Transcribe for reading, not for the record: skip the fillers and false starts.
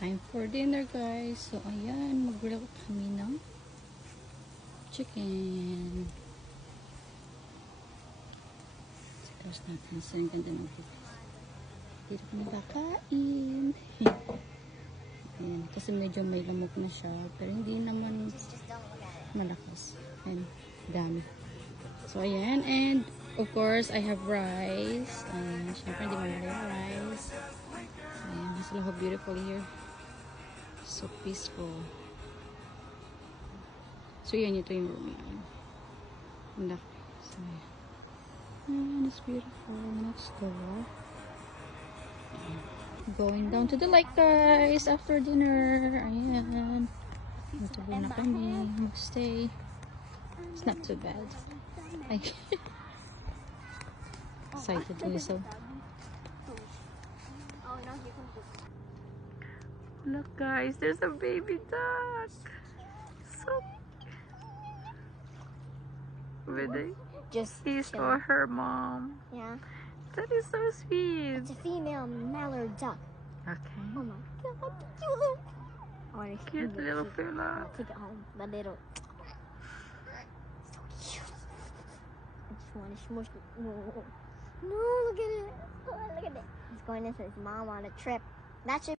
Time for dinner, guys. So, ayan. Mag-grill kami ng chicken. Tapos natin. So, ang ganda ng food. Dito kami kakain. Ayan. Kasi medyo may lamok na siya. Pero hindi naman malakas. Ayan. Dami. So, ayan. And, of course, I have rice. Ayan. Siyempre, hindi mawala yung rice. Ayan. Look how beautiful here. So peaceful. So, yan. Ito yung room namin. Ang laki. So, ayan. It's beautiful. Let's go. Ayan. Going down to the lake, guys. After dinner. Ayan. Ito na kami. Mag-stay. It's not too bad. Excited also. Look, guys, there's a baby duck. So really? Just he saw her mom. Yeah. That is so sweet. It's a female mallard duck. Okay. Oh my god, cute. I want to Cute little fella. take it home. The little. So cute. I just want to smush it. No, look at it. Oh, look at it. He's going into his mom on a trip. That should